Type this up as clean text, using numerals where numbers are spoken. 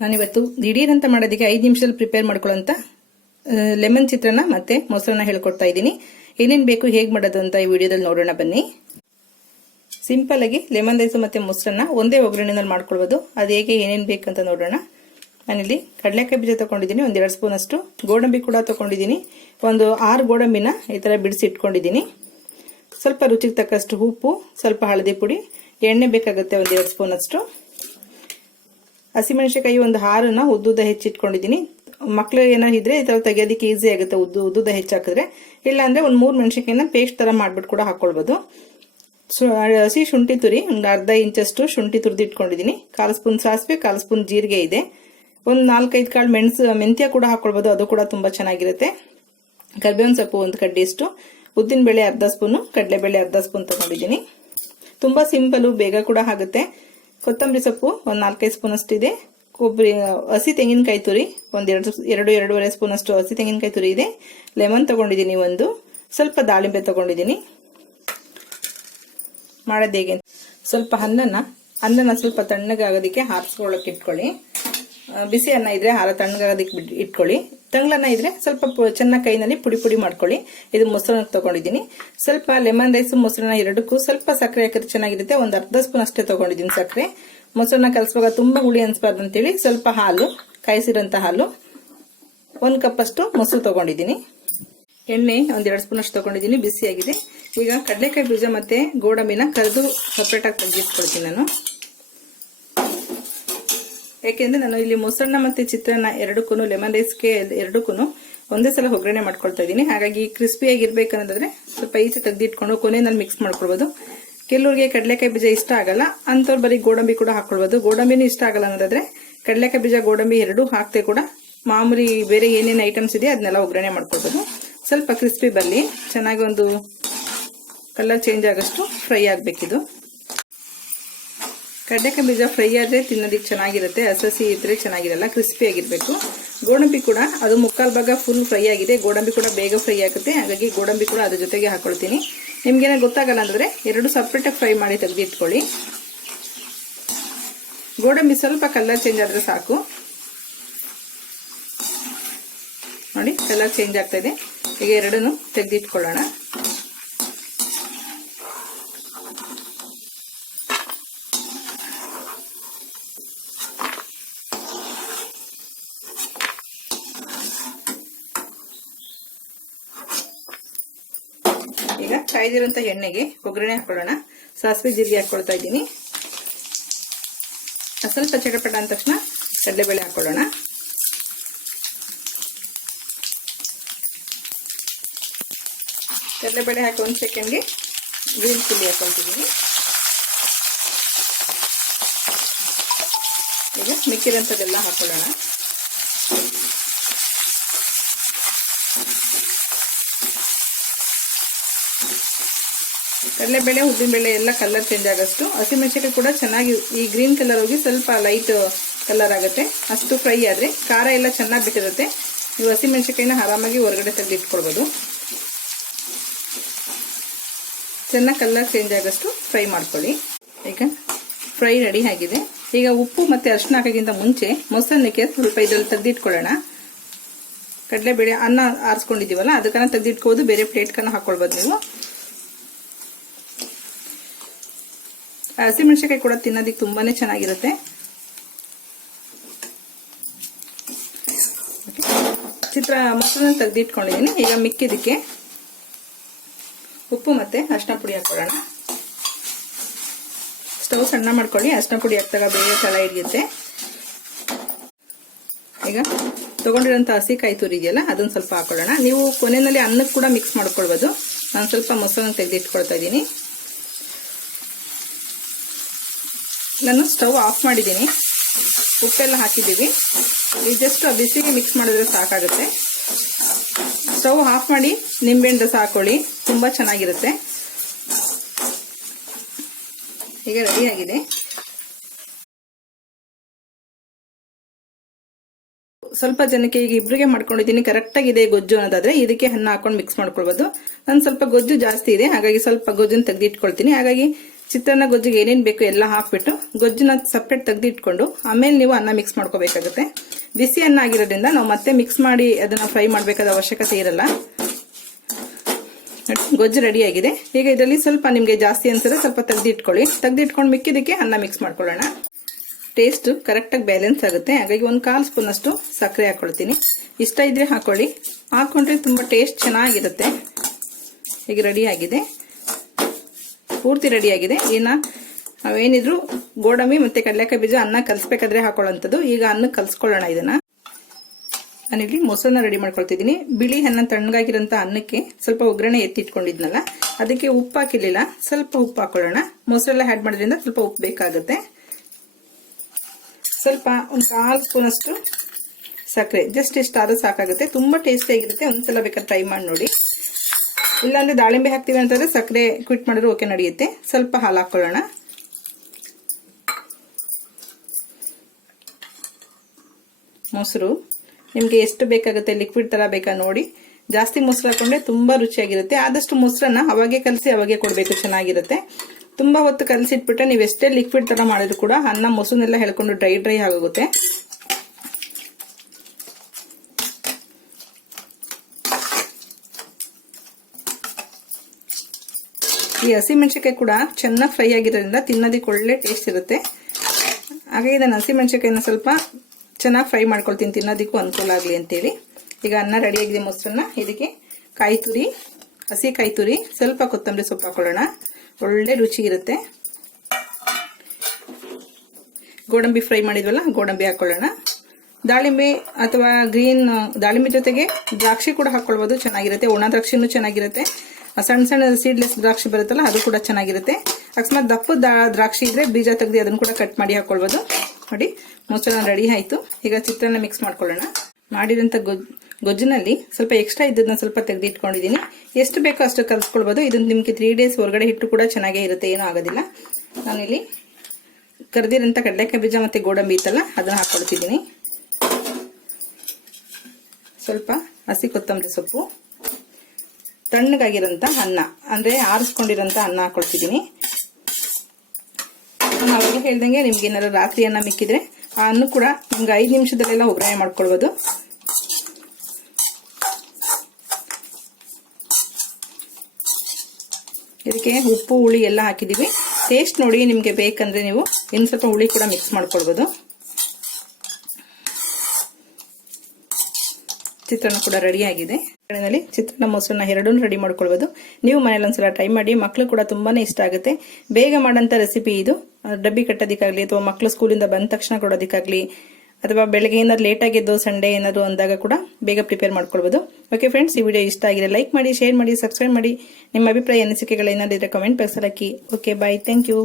ನಾನಿವತ್ತು ದಿಢೀರ್ ಅಂತ ಮಾಡೋದಕ್ಕೆ 5 ನಿಮಿಷದಲ್ಲಿ ಪ್ರಿಪೇರ್ ಮಾಡ್ಕೊಳ್ಳೋಂಥ ಲೆಮನ್ ಚಿತ್ರಾನ್ನ ಮತ್ತೆ ಮೊಸರನ್ನ ಹೇಳ್ಕೊಡ್ತಾ ಇದ್ದೀನಿ. ಏನೇನು ಬೇಕು ಹೇಗೆ ಮಾಡೋದು ಅಂತ ಈ ವಿಡಿಯೋದಲ್ಲಿ ನೋಡೋಣ ಬನ್ನಿ. ಸಿಂಪಲ್ ಆಗಿ ಲೆಮನ್ ರೈಸ್ ಮತ್ತೆ ಮೊಸರನ್ನ ಒಂದೇ ಒಗ್ಗರಣೆನಲ್ಲಿ ಮಾಡ್ಕೊಳ್ಬೋದು. ಅದು ಹೇಗೆ ಏನೇನು ಬೇಕಂತ ನೋಡೋಣ. ನಾನಿಲ್ಲಿ ಕಡಲೆಕಾಯಿ ಬೀಜ ತಗೊಂಡಿದ್ದೀನಿ, 1-2 ಸ್ಪೂನ್ ಅಷ್ಟು. ಗೋಡಂಬಿ ಕೂಡ ತಗೊಂಡಿದ್ದೀನಿ, ಒಂದು 6 ಗೋಡಂಬಿನ ಈ ಥರ ಬಿಡಿಸಿ ಇಟ್ಕೊಂಡಿದ್ದೀನಿ. ಸ್ವಲ್ಪ ರುಚಿಗೆ ತಕ್ಕಷ್ಟು ಉಪ್ಪು, ಸ್ವಲ್ಪ ಹಳದಿ ಪುಡಿ, ಎಣ್ಣೆ ಬೇಕಾಗುತ್ತೆ 1-2 ಸ್ಪೂನ್ ಅಷ್ಟು. ಹಸಿಮೆಣಸಿನಕಾಯಿ ಒಂದು 6ನ ಉದ್ದುದ್ದ ಹೆಚ್ಚಿಟ್ಕೊಂಡಿದ್ದೀನಿ. ಮಕ್ಳು ಏನಾದ್ರು ಇದ್ರೆ ಈ ತರ ತೆಗೆಯೋದಕ್ಕೆ ಈಸಿ ಆಗುತ್ತೆ ಉದ್ದುದ್ದ ಹೆಚ್ಚಾಕಿದ್ರೆ. ಇಲ್ಲ ಅಂದ್ರೆ ಒಂದು 3 ಮೆಣಸಿನಕಾಯಿನ ಪೇಸ್ಟ್ ತರ ಮಾಡ್ಬಿಟ್ಟು ಕೂಡ ಹಾಕೊಳ್ಬಹುದು. ಹಸಿ ಶುಂಠಿ ತುರಿ ಒಂದು ಅರ್ಧ ಇಂಚಷ್ಟು ಶುಂಠಿ ತುರಿದು ಇಟ್ಕೊಂಡಿದ್ದೀನಿ. 1/4 ಸ್ಪೂನ್ ಸಾಸಿವೆ, 1/4 ಸ್ಪೂನ್ ಜೀರಿಗೆ ಇದೆ. ಒಂದು 4-5 ಕಾಳು ಮೆಂತ್ಯ ಕೂಡ ಹಾಕೊಳ್ಬಹುದು, ಅದು ಕೂಡ ತುಂಬಾ ಚೆನ್ನಾಗಿರುತ್ತೆ. ಕರಿಬೇವಿನ ಸೊಪ್ಪು ಒಂದು ಕಡ್ಡಿಷ್ಟು, ಉದ್ದಿನ ಬೇಳೆ ಅರ್ಧ ಸ್ಪೂನು, ಕಡಲೆಬೇಳೆ ಅರ್ಧ ಸ್ಪೂನ್ ತಗೊಂಡಿದ್ದೀನಿ. ತುಂಬಾ ಸಿಂಪಲ್, ಬೇಗ ಕೂಡ ಆಗುತ್ತೆ. ಕೊತ್ತಂಬರಿ ಸೊಪ್ಪು ಒಂದು 4-5 ಸ್ಪೂನ್ ಅಷ್ಟು ಇದೆ. ಕೊಬ್ಬರಿ, ಹಸಿ ತೆಂಗಿನಕಾಯಿ ತುರಿ ಒಂದು 2-2.5 ಸ್ಪೂನ್ ಅಷ್ಟು ಹಸಿ ತೆಂಗಿನಕಾಯಿ ತುರಿ ಇದೆ. ಲೆಮನ್ ತಗೊಂಡಿದ್ದೀನಿ ಒಂದು, ಸ್ವಲ್ಪ ದಾಳಿಂಬೆ ತಗೊಂಡಿದ್ದೀನಿ. ಮಾಡೋದು ಹೇಗೆ, ಸ್ವಲ್ಪ ಅನ್ನನ ಸ್ವಲ್ಪ ತಣ್ಣಗಾಗೋದಕ್ಕೆ ಹಾರಿಸ್ಕೊಳ್ಳೋಕೆ ಇಟ್ಕೊಳ್ಳಿ. ಬಿಸಿ ಅನ್ನ ಇದ್ರೆ ತಣ್ಣಗಾಗೋದಕ್ಕೆ ಇಟ್ಕೊಳ್ಳಿ. ತಂಗ್ಳನ್ನ ಇದ್ರೆ ಸ್ವಲ್ಪ ಚೆನ್ನಾಗಿ ಕೈನಲ್ಲಿ ಪುಡಿ ಮಾಡ್ಕೊಳ್ಳಿ. ಇದು ಮೊಸರನ್ನ ತಗೊಂಡಿದ್ದೀನಿ. ಸ್ವಲ್ಪ ಲೆಮನ್ ರೈಸ್ ಮೊಸರನ್ನ ಎರಡಕ್ಕೂ ಸ್ವಲ್ಪ ಸಕ್ಕರೆ ಹಾಕಿದ್ರೆ ಚೆನ್ನಾಗಿರುತ್ತೆ. ಒಂದು ಅರ್ಧ ಸ್ಪೂನ್ ಅಷ್ಟೇ ತಗೊಂಡಿದ್ದೀನಿ ಸಕ್ಕರೆ. ಮೊಸರನ್ನ ಕಲಸುವಾಗ ತುಂಬಾ ಹುಳಿ ಅನ್ಸ್ಬಾರ್ದು ಅಂತೇಳಿ ಸ್ವಲ್ಪ ಹಾಲು, ಕಾಯಿಸಿರೋಂಥ ಹಾಲು, 1 ಕಪ್ ಅಷ್ಟು ಮೊಸರು ತಗೊಂಡಿದ್ದೀನಿ. ಎಣ್ಣೆ 1-2 ಸ್ಪೂನ್ ಅಷ್ಟು ತಗೊಂಡಿದ್ದೀನಿ, ಬಿಸಿಯಾಗಿದೆ. ಈಗ ಕಡಲೆಕಾಯಿ ಬೀಜ ಮತ್ತೆ ಗೋಡಂಬಿನ ಕರೆದು ಸಪ್ರೇಟ್ ಆಗಿ ತೆಗೆದಿಟ್ಕೊಳ್ತೀನಿ ನಾನು. ಯಾಕೆಂದ್ರೆ ನಾನು ಇಲ್ಲಿ ಮೊಸರನ್ನ ಮತ್ತೆ ಚಿತ್ರಾನ್ನ ಎರಡಕ್ಕೂ, ಲೆಮನ್ ರೈಸ್ಗೆ ಎರಡಕ್ಕೂ ಒಂದೇ ಸಲ ಒಗ್ಗರಣೆ ಮಾಡ್ಕೊಳ್ತಾ ಇದ್ದೀನಿ. ಹಾಗಾಗಿ ಕ್ರಿಸ್ಪಿಯಾಗಿ ಇರ್ಬೇಕನ್ನೋದಾದ್ರೆ ಸ್ವಲ್ಪ ಈಚೆ ತೆಗೆದಿಟ್ಕೊಂಡು ಕೊನೆಯಲ್ಲಿ ಮಿಕ್ಸ್ ಮಾಡ್ಕೊಳ್ಬಹುದು. ಕೆಲವರಿಗೆ ಕಡಲೆಕಾಯಿ ಬೀಜ ಇಷ್ಟ ಆಗಲ್ಲ, ಅಂತವ್ರು ಬರೀ ಗೋಡಂಬಿ ಕೂಡ ಹಾಕೊಳ್ಬಹುದು. ಗೋಡಂಬಿನೂ ಇಷ್ಟ ಆಗಲ್ಲ ಅನ್ನೋದಾದ್ರೆ ಕಡಲೆಕಾಯಿ ಬೀಜ ಗೋಡಂಬಿ ಎರಡೂ ಹಾಕ್ತೆ ಕೂಡ ಮಾಮೂಲಿ ಬೇರೆ ಏನೇನು ಐಟಮ್ಸ್ ಇದೆ ಅದನ್ನೆಲ್ಲ ಒಗ್ಗರಣೆ ಮಾಡ್ಕೊಳ್ಬಹುದು. ಸ್ವಲ್ಪ ಕ್ರಿಸ್ಪಿ ಬರಲಿ, ಚೆನ್ನಾಗಿ ಒಂದು ಕಲರ್ ಚೇಂಜ್ ಆಗೋಷ್ಟು ಫ್ರೈ ಆಗ್ಬೇಕಿದು. ಕಡಲೆಕಾಯಿ ಬೀಜ ಫ್ರೈ ಆದ್ರೆ ತಿನ್ನೋದಿಕ್ಕೆ ಚೆನ್ನಾಗಿರುತ್ತೆ, ಹಸಿ ಇದ್ರೆ ಚೆನ್ನಾಗಿರಲ್ಲ, ಕ್ರಿಸ್ಪಿ ಆಗಿರ್ಬೇಕು. ಗೋಡಂಬಿ ಕೂಡ ಅದು 3/4 ಭಾಗ ಫುಲ್ ಫ್ರೈ ಆಗಿದೆ. ಗೋಡಂಬಿ ಕೂಡ ಬೇಗ ಫ್ರೈ ಆಗುತ್ತೆ, ಹಾಗಾಗಿ ಗೋಡಂಬಿ ಕೂಡ ಅದ್ರ ಜೊತೆಗೆ ಹಾಕೊಳ್ತೀನಿ. ನಿಮ್ಗೇನ ಗೊತ್ತಾಗಲ್ಲ ಅಂದ್ರೆ 2 ಸಪ್ರೇಟ್ ಆಗಿ ಫ್ರೈ ಮಾಡಿ ತೆಗೆದಿಟ್ಕೊಳ್ಳಿ. ಗೋಡಂಬಿ ಸ್ವಲ್ಪ ಕಲರ್ ಚೇಂಜ್ ಆದ್ರೆ ಸಾಕು. ನೋಡಿ, ಕಲರ್ ಚೇಂಜ್ ಆಗ್ತಾ ಇದೆ. ಈಗ ಎರಡನ್ನು ತೆಗೆದಿಟ್ಕೊಳ್ಳೋಣ. ಈಗ ಕಾಯ್ದಿರೋಂಥ ಎಣ್ಣೆಗೆ ಒಗ್ಗರಣೆ ಹಾಕೊಳ್ಳೋಣ. ಸಾಸಿವೆ ಜೀರಿಗೆ ಹಾಕೊಳ್ತಾ ಇದ್ದೀನಿ. ಸ್ವಲ್ಪ ಚಟಪಟ ಅಂದ ತಕ್ಷಣ ಕಡಲೆಬೇಳೆ ಹಾಕೊಳ್ಳೋಣ. ಕಡಲೆಬೇಳೆ ಹಾಕಿ 1 ಸೆಕೆಂಡ್ಗೆ ಗ್ರೀನ್ ಚಿಲ್ಲಿ ಹಾಕೊಳ್ತಿದ್ದೀನಿ. ಈಗ ಮಿಕ್ಕಿರೋಂಥದ್ದೆಲ್ಲ ಹಾಕೊಳ್ಳೋಣ. ಕಡಲೆಬೇಳೆ, ಉದ್ದಿನಬೇಳೆ ಎಲ್ಲ ಕಲರ್ ಚೇಂಜ್ ಆಗೋಷ್ಟು. ಹಸಿಮೆಣಸಿನಕಾಯಿ ಕೂಡ ಚೆನ್ನಾಗಿ ಈ ಗ್ರೀನ್ ಕಲರ್ ಹೋಗಿ ಸ್ವಲ್ಪ ಲೈಟ್ ಕಲರ್ ಆಗುತ್ತೆ, ಅಷ್ಟು ಫ್ರೈ ಆದ್ರೆ ಖಾರ ಎಲ್ಲ ಚೆನ್ನಾಗಿ ಬಿಟ್ಟಿರುತ್ತೆ. ನೀವು ಹಸಿಮೆಣಸಿನಕಾಯಿನ ಆರಾಮಾಗಿ ಹೊರಗಡೆ ತೆಗೆದಿಟ್ಕೊಳ್ಬಹುದು. ಚೆನ್ನಾಗಿ ಕಲರ್ ಚೇಂಜ್ ಆಗೋಷ್ಟು ಫ್ರೈ ಮಾಡ್ಕೊಳ್ಳಿ. ಈಗ ಫ್ರೈ ರೆಡಿ ಆಗಿದೆ. ಈಗ ಉಪ್ಪು ಮತ್ತೆ ಅರಿಶಿನ ಹಾಕೋಕ್ಕಿಂತ ಮುಂಚೆ ಮೊಸರನ್ನಕ್ಕೆ ಸ್ವಲ್ಪ ಇದ್ರಲ್ಲಿ ತೆಗೆದಿಟ್ಕೊಳ್ಳೋಣ. ಕಡಲೆಬೇಳೆ ಅನ್ನ ಆರಿಸ್ಕೊಂಡಿದೀವಲ್ಲ ಅದಕ್ಕನ್ನ ತೆಗೆದಿಟ್ಕೋದು, ಬೇರೆ ಪ್ಲೇಟ್ಕನ್ನ ಹಾಕೊಳ್ಬೋದು ನೀವು. ಹಸಿಮೆಣಸಿನಕಾಯಿ ಕೂಡ ತಿನ್ನೋದಿಕ್ಕೆ ತುಂಬಾನೇ ಚೆನ್ನಾಗಿರುತ್ತೆ. ಮೊಸರನ್ನ ತೆಗೆದಿಟ್ಕೊಂಡಿದ್ದೀನಿ. ಈಗ ಮಿಕ್ಕಿದಕ್ಕೆ ಉಪ್ಪು ಮತ್ತೆ ಅರಿಶಿನ ಪುಡಿ ಹಾಕೊಳ್ಳೋಣ. ಸ್ಟವ್ ಸಣ್ಣ ಮಾಡ್ಕೊಳ್ಳಿ, ಅರಿಶಿನ ಪುಡಿ ಹಾಕಿದಾಗ ಬೇಗ ತಳ ಹಿಡಿಯುತ್ತೆ. ಈಗ ತಗೊಂಡಿರೋಂಥ ಹಸಿಕಾಯಿ ತುರಿ ಇದೆಯಲ್ಲ ಅದನ್ನ ಸ್ವಲ್ಪ ಹಾಕೊಳ್ಳೋಣ. ನೀವು ಕೊನೆಯಲ್ಲಿ ಅನ್ನಕ್ಕೆ ಕೂಡ ಮಿಕ್ಸ್ ಮಾಡ್ಕೊಳ್ಬಹುದು. ನಾನು ಸ್ವಲ್ಪ ಮೊಸರನ್ನ ತೆಗೆದಿಟ್ಕೊಳ್ತಾ ಇದ್ದೀನಿ. ನಾನು ಸ್ಟವ್ ಆಫ್ ಮಾಡಿದ್ದೀನಿ. ಉಪ್ಪೆಲ್ಲ ಹಾಕಿದ್ದೀವಿ. ಈ ಜಸ್ಟ್ ಬಿಸಿಗೆ ಮಿಕ್ಸ್ ಮಾಡಿದ್ರೆ ಸಾಕಾಗುತ್ತೆ. ಸ್ಟವ್ ಆಫ್ ಮಾಡಿ ನಿಂಬೆಹಣ್ಣು ರಸ ಹಾಕೊಳ್ಳಿ, ತುಂಬಾ ಚೆನ್ನಾಗಿರುತ್ತೆ. ಈಗ ರೆಡಿ ಆಗಿದೆ. ಸ್ವಲ್ಪ ಜನಕ್ಕೆ ಈಗ ಇಬ್ಬರಿಗೆ ಮಾಡ್ಕೊಂಡಿದ್ದೀನಿ, ಕರೆಕ್ಟ್ ಆಗಿದೆ ಗೊಜ್ಜು ಅನ್ನೋದಾದ್ರೆ ಇದಕ್ಕೆ ಅನ್ನ ಹಾಕೊಂಡು ಮಿಕ್ಸ್ ಮಾಡ್ಕೊಳ್ಬಹುದು. ನಾನು ಸ್ವಲ್ಪ ಗೊಜ್ಜು ಜಾಸ್ತಿ ಇದೆ, ಹಾಗಾಗಿ ಸ್ವಲ್ಪ ಗೊಜ್ಜನ್ನು ತೆಗೆದಿಟ್ಕೊಳ್ತೀನಿ. ಹಾಗಾಗಿ ಚಿತ್ರಾನ್ನ ಗೊಜ್ಜಿಗೆ ಏನೇನು ಬೇಕು ಎಲ್ಲ ಹಾಕ್ಬಿಟ್ಟು ಗೊಜ್ಜನ್ನ ಸಪ್ರೇಟ್ ತೆಗೆದು ಇಟ್ಕೊಂಡು ಆಮೇಲೆ ನೀವು ಅನ್ನ ಮಿಕ್ಸ್ ಮಾಡ್ಕೋಬೇಕಾಗುತ್ತೆ. ಬಿಸಿ ಅನ್ನ ಆಗಿರೋದ್ರಿಂದ ನಾವು ಮತ್ತೆ ಮಿಕ್ಸ್ ಮಾಡಿ ಅದನ್ನ ಫ್ರೈ ಮಾಡಬೇಕಾದ ಅವಶ್ಯಕತೆ ಇರಲ್ಲ. ಗೊಜ್ಜು ರೆಡಿ ಆಗಿದೆ. ಈಗ ಇದರಲ್ಲಿ ಸ್ವಲ್ಪ ನಿಮಗೆ ಜಾಸ್ತಿ ಅನ್ಸಿದ್ರೆ ಸ್ವಲ್ಪ ತೆಗೆದು ಇಟ್ಕೊಳ್ಳಿ. ತೆಗೆದು ಇಟ್ಕೊಂಡು ಮಿಕ್ಕಿದಕ್ಕೆ ಅನ್ನ ಮಿಕ್ಸ್ ಮಾಡ್ಕೊಳ್ಳೋಣ. ಟೇಸ್ಟ್ ಕರೆಕ್ಟಾಗಿ ಬ್ಯಾಲೆನ್ಸ್ ಆಗುತ್ತೆ. ಹಾಗಾಗಿ 1/4 ಸ್ಪೂನ್ ಅಷ್ಟು ಸಕ್ಕರೆ ಹಾಕೊಳ್ತೀನಿ. ಇಷ್ಟ ಇದ್ರೆ ಹಾಕೊಳ್ಳಿ, ಹಾಕೊಂಡ್ರೆ ತುಂಬಾ ಟೇಸ್ಟ್ ಚೆನ್ನಾಗಿರುತ್ತೆ. ಈಗ ರೆಡಿ ಆಗಿದೆ, ಪೂರ್ತಿ ರೆಡಿ ಆಗಿದೆ. ನಾವೇನಿದ್ರು ಗೋಡಂಬಿ ಮತ್ತೆ ಕಡಲೆಕಾಯಿ ಬೀಜ ಅನ್ನ ಕಲಸ್ಬೇಕಾದ್ರೆ ಹಾಕೊಳ್ಳೋಂಥದ್ದು. ಈಗ ಅನ್ನ ಕಲ್ಸ್ಕೊಳ್ಳೋಣ. ಇದನ್ನ ನಾನಿಲ್ಲಿ ಮೊಸರನ್ನ ರೆಡಿ ಮಾಡ್ಕೊಳ್ತಿದ್ದೀನಿ. ಬಿಳಿ ಅನ್ನ ತಣ್ಣಗಾಗಿರೋಂಥ ಅನ್ನಕ್ಕೆ ಸ್ವಲ್ಪ ಒಗ್ಗರಣೆ ಎತ್ತಿಟ್ಕೊಂಡಿದ್ನಲ್ಲ, ಅದಕ್ಕೆ ಉಪ್ಪು ಹಾಕಿರ್ಲಿಲ್ಲ, ಸ್ವಲ್ಪ ಉಪ್ಪು ಹಾಕೊಳ್ಳೋಣ. ಮೊಸರೆಲ್ಲ ಆ್ಯಡ್ ಮಾಡೋದ್ರಿಂದ ಸ್ವಲ್ಪ ಉಪ್ಪು ಬೇಕಾಗುತ್ತೆ. ಸ್ವಲ್ಪ 1/4 ಸ್ಪೂನ್ ಅಷ್ಟು ಸಕ್ಕರೆ, ಜಸ್ಟ್ ಇಷ್ಟು ಆದ್ರೂ ಸಾಕಾಗುತ್ತೆ. ತುಂಬಾ ಟೇಸ್ಟಿ ಆಗಿರುತ್ತೆ. ಒಂದ್ಸಲ ಬೇಕಾದ್ರೆ ಟ್ರೈ ಮಾಡಿ ನೋಡಿ. ಇಲ್ಲಾಂದ್ರೆ ದಾಳಿಂಬೆ ಹಾಕ್ತೀವಿ ಅಂತಂದ್ರೆ ಸಕ್ಕರೆ ಕ್ವಿಟ್ ಮಾಡಿದ್ರು ಓಕೆ, ನಡೆಯುತ್ತೆ. ಸ್ವಲ್ಪ ಹಾಲು ಹಾಕೊಳ್ಳೋಣ. ಮೊಸರು ನಿಮ್ಗೆ ಎಷ್ಟು ಬೇಕಾಗುತ್ತೆ, ಲಿಕ್ವಿಡ್ ತರ ಬೇಕಾ ನೋಡಿ. ಜಾಸ್ತಿ ಮೊಸರು ಹಾಕೊಂಡ್ರೆ ತುಂಬಾ ರುಚಿಯಾಗಿರುತ್ತೆ. ಆದಷ್ಟು ಮೊಸರನ್ನ ಅವಾಗೆ ಕಲಸಿ ಅವಾಗೆ ಕೊಡ್ಬೇಕು, ಚೆನ್ನಾಗಿರುತ್ತೆ. ತುಂಬಾ ಹೊತ್ತು ಕಲಸಿಟ್ಬಿಟ್ರೆ ನೀವು ಎಷ್ಟೇ ಲಿಕ್ವಿಡ್ ತರ ಮಾಡಿದ್ರು ಕೂಡ ಅನ್ನ ಮೊಸರನ್ನೆಲ್ಲ ಹೇಳ್ಕೊಂಡು ಡ್ರೈ ಆಗೋಗುತ್ತೆ. ಈ ಹಸಿಮೆಣಸಿನಕಾಯಿ ಕೂಡ ಚೆನ್ನಾಗಿ ಫ್ರೈ ಆಗಿರೋದ್ರಿಂದ ತಿನ್ನೋದಕ್ಕೆ ಒಳ್ಳೆ ಟೇಸ್ಟ್ ಇರುತ್ತೆ. ಹಾಗೆ ಇದನ್ನ ಹಸಿಮೆಣಸಿನಕಾಯಿನ ಸ್ವಲ್ಪ ಚೆನ್ನಾಗಿ ಫ್ರೈ ಮಾಡ್ಕೊಳ್ತೀನಿ, ತಿನ್ನೋದಕ್ಕೂ ಅನುಕೂಲ ಆಗಲಿ ಅಂತೇಳಿ. ಈಗ ಅನ್ನ ರೆಡಿ ಆಗಿದೆ. ಮೊಸರನ್ನ ಇದಕ್ಕೆ ಕಾಯಿ ತುರಿ, ಹಸಿ ಕಾಯಿ ತುರಿ, ಸ್ವಲ್ಪ ಕೊತ್ತಂಬರಿ ಸೊಪ್ಪು ಹಾಕೊಳ್ಳೋಣ. ಒಳ್ಳೆ ರುಚಿ ಇರುತ್ತೆ. ಗೋಡಂಬಿ ಫ್ರೈ ಮಾಡಿದ್ವಲ್ಲ, ಗೋಡಂಬಿ ಹಾಕೊಳ್ಳೋಣ. ದಾಳಿಂಬೆ ಅಥವಾ ಗ್ರೀನ್ ದಾಳಿಂಬೆ ಜೊತೆಗೆ ದ್ರಾಕ್ಷಿ ಕೂಡ ಹಾಕೊಳ್ಬಹುದು, ಚೆನ್ನಾಗಿರುತ್ತೆ. ಒಣ ದ್ರಾಕ್ಷಿನೂ ಚೆನ್ನಾಗಿರುತ್ತೆ. ಸಣ್ಣ ಸಣ್ಣ ಸೀಡ್ಲೆಸ್ ದ್ರಾಕ್ಷಿ ಬರುತ್ತಲ್ಲ, ಅದು ಕೂಡ ಚೆನ್ನಾಗಿರುತ್ತೆ. ಅಕಸ್ಮಾತ್ ದಪ್ಪದ ದ್ರಾಕ್ಷಿ ಇದ್ರೆ ಬೀಜ ತೆಗೆದು ಅದನ್ನು ಕೂಡ ಕಟ್ ಮಾಡಿ ಹಾಕೊಳ್ಬಹುದು. ನೋಡಿ, ಮೊಸರನ್ನ ರೆಡಿ ಆಯ್ತು. ಈಗ ಚಿತ್ರಾನ್ನ ಮಿಕ್ಸ್ ಮಾಡ್ಕೊಳ್ಳೋಣ. ಮಾಡಿದಂತ ಗೊಜ್ಜಿನಲ್ಲಿ ಸ್ವಲ್ಪ ಎಕ್ಸ್ಟ್ರಾ ಇದ್ದದನ್ನ ಸ್ವಲ್ಪ ತೆಗೆದು ಇಟ್ಕೊಂಡಿದ್ದೀನಿ. ಎಷ್ಟು ಬೇಕೋ ಅಷ್ಟು ಕಲ್ಸ್ಕೊಳ್ಬಹುದು. ಇದನ್ನ ನಿಮ್ಗೆ 3 days ಹೊರಗಡೆ ಇಟ್ಟು ಕೂಡ ಚೆನ್ನಾಗೇ ಇರುತ್ತೆ, ಏನೂ ಆಗೋದಿಲ್ಲ. ನಾನಿಲ್ಲಿ ಕರ್ದಿರಂತ ಕಡಲೆಕಾಯಿ ಬೀಜ ಮತ್ತೆ ಗೋಡಂಬಿ ಇತ್ತಲ್ಲ, ಅದನ್ನ ಹಾಕೊಳ್ತಿದ್ದೀನಿ. ಸ್ವಲ್ಪ ಹಸಿ ಕೊತ್ತಂಬರಿ ಸೊಪ್ಪು, ತಣ್ಣಗಾಗಿರೋಂಥ ಅನ್ನ ಅಂದ್ರೆ ಆರಿಸ್ಕೊಂಡಿರೋಂಥ ಅನ್ನ ಹಾಕೊಳ್ತಿದ್ದೀನಿ. ನಾನು ಅವಾಗ ಹೇಳ್ದಂಗೆ ನಿಮ್ಗೆ ಏನಾದ್ರು ರಾತ್ರಿ ಅನ್ನ ಮಿಕ್ಕಿದ್ರೆ ಆ ಅನ್ನ ಕೂಡ ನಿಮ್ಗೆ 5 ನಿಮಿಷದಲ್ಲೆಲ್ಲ ಒಗ್ಗರಣೆ ಮಾಡ್ಕೊಳ್ಬಹುದು. ಇದಕ್ಕೆ ಉಪ್ಪು ಹುಳಿ ಎಲ್ಲ ಹಾಕಿದೀವಿ. ಟೇಸ್ಟ್ ನೋಡಿ, ನಿಮ್ಗೆ ಬೇಕಂದ್ರೆ ನೀವು ಇನ್ನು ಸ್ವಲ್ಪ ಹುಳಿ ಕೂಡ ಮಿಕ್ಸ್ ಮಾಡ್ಕೊಳ್ಬಹುದು. ಚಿತ್ರಾನ್ನ ಕೂಡ ರೆಡಿ ಆಗಿದೆ. ಚಿತ್ರಾನ್ನ ಮೊಸರನ್ನ ಎರಡನ್ನೂ ರೆಡಿ ಮಾಡ್ಕೊಳ್ಬಹುದು. ನೀವು ಮನೇಲಿ ಒಂದ್ಸಲ ಟ್ರೈ ಮಾಡಿ, ಮಕ್ಕಳು ಕೂಡ ತುಂಬಾನೇ ಇಷ್ಟ ಆಗುತ್ತೆ. ಬೇಗ ಮಾಡಂತ ರೆಸಿಪಿ ಇದು. ಡಬ್ಬಿ ಕಟ್ಟೋದಿಕ್ಕಾಗ್ಲಿ ಅಥವಾ ಮಕ್ಕಳು ಸ್ಕೂಲಿಂದ ಬಂದ ತಕ್ಷಣ ಕೊಡೋದಿಕ್ಕಾಗ್ಲಿ, ಅಥವಾ ಬೆಳಗ್ಗೆ ಏನಾದ್ರು ಲೇಟ್ ಆಗಿದ್ದು ಸಂಡೇ ಏನಾದ್ರು ಅಂದಾಗ ಕೂಡ ಬೇಗ ಪ್ರಿಪೇರ್ ಮಾಡ್ಕೊಳ್ಬಹುದು. ಓಕೆ ಫ್ರೆಂಡ್ಸ್, ಈ ವಿಡಿಯೋ ಇಷ್ಟ ಆಗಿದೆ ಲೈಕ್ ಮಾಡಿ, ಶೇರ್ ಮಾಡಿ, ಸಬ್ಸ್ಕ್ರೈಬ್ ಮಾಡಿ. ನಿಮ್ಮ ಅಭಿಪ್ರಾಯ ಅನಿಸಿಕೆಗಳೇನಾದ್ರೂ ಇದ್ರೆ ಕಮೆಂಟ್ ಬಾಕ್ಸ್ ಅಲ್ಲಿ ಹಾಕಿ. Okay, bye, thank you.